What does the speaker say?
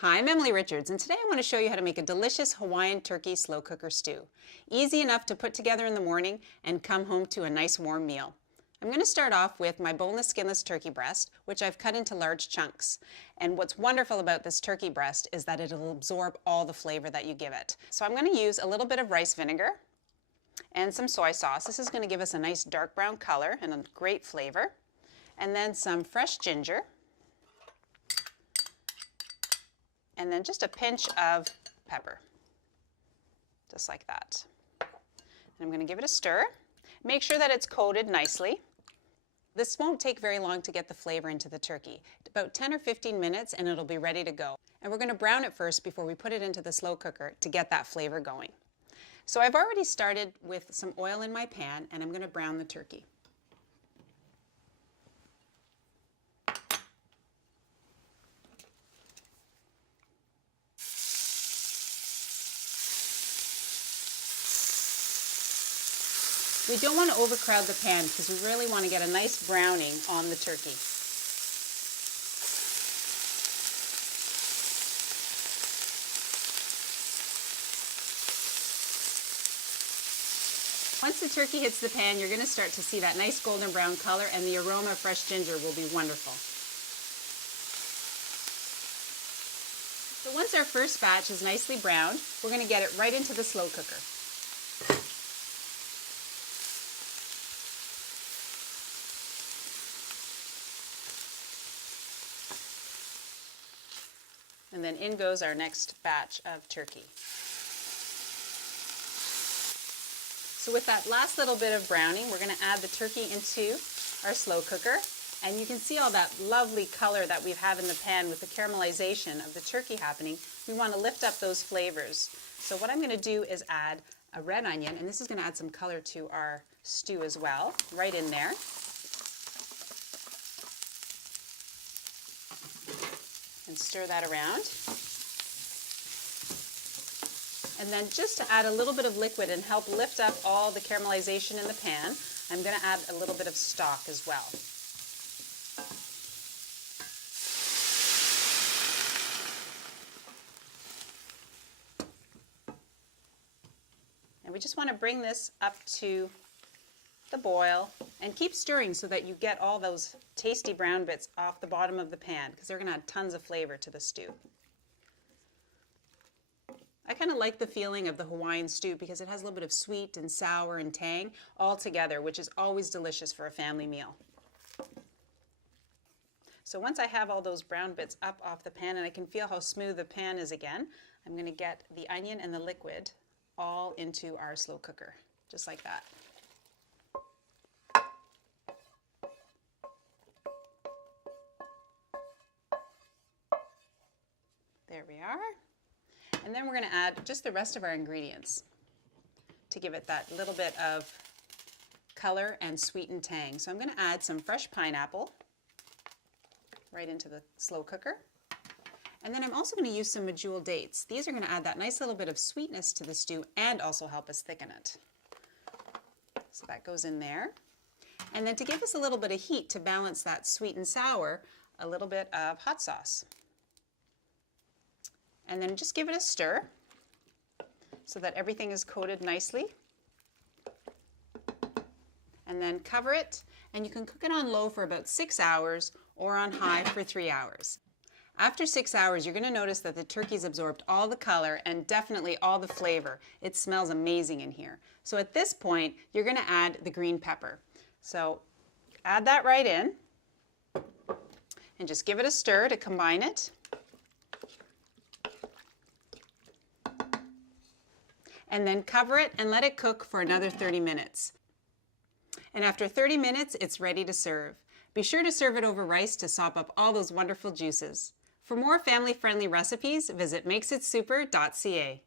Hi, I'm Emily Richards, and today I want to show you how to make a delicious Hawaiian turkey slow cooker stew. Easy enough to put together in the morning and come home to a nice warm meal. I'm going to start off with my boneless, skinless turkey breast, which I've cut into large chunks. And what's wonderful about this turkey breast is that it'll absorb all the flavor that you give it. So I'm going to use a little bit of rice vinegar and some soy sauce. This is going to give us a nice dark brown color and a great flavor. And then some fresh ginger. And then just a pinch of pepper, just like that. And I'm going to give it a stir. Make sure that it's coated nicely. This won't take very long to get the flavor into the turkey. About 10 or 15 minutes and it'll be ready to go. And we're going to brown it first before we put it into the slow cooker to get that flavor going. So I've already started with some oil in my pan and I'm going to brown the turkey. We don't want to overcrowd the pan because we really want to get a nice browning on the turkey. Once the turkey hits the pan, you're going to start to see that nice golden brown color, and the aroma of fresh ginger will be wonderful. So once our first batch is nicely browned, we're going to get it right into the slow cooker. And then in goes our next batch of turkey. So with that last little bit of browning, we're going to add the turkey into our slow cooker. And you can see all that lovely color that we have in the pan with the caramelization of the turkey happening. We want to lift up those flavors. So what I'm going to do is add a red onion, and this is going to add some color to our stew as well, right in there. And stir that around. And then just to add a little bit of liquid and help lift up all the caramelization in the pan, I'm going to add a little bit of stock as well. And we just want to bring this up to the boil and keep stirring so that you get all those tasty brown bits off the bottom of the pan because they're going to add tons of flavor to the stew. I kind of like the feeling of the Hawaiian stew because it has a little bit of sweet and sour and tang all together, which is always delicious for a family meal. So once I have all those brown bits up off the pan and I can feel how smooth the pan is again, I'm going to get the onion and the liquid all into our slow cooker, just like that. There we are. And then we're going to add just the rest of our ingredients to give it that little bit of color and sweet and tang. So I'm going to add some fresh pineapple right into the slow cooker. And then I'm also going to use some medjool dates. These are going to add that nice little bit of sweetness to the stew and also help us thicken it. So that goes in there. And then to give us a little bit of heat to balance that sweet and sour, a little bit of hot sauce. And then just give it a stir so that everything is coated nicely. And then cover it, and you can cook it on low for about 6 hours or on high for 3 hours. After 6 hours, you're going to notice that the turkey's absorbed all the color and definitely all the flavor. It smells amazing in here. So at this point, you're going to add the green pepper. So add that right in and just give it a stir to combine it. And then cover it and let it cook for another 30 minutes. And after 30 minutes, it's ready to serve. Be sure to serve it over rice to sop up all those wonderful juices. For more family-friendly recipes, visit makesitsuper.ca.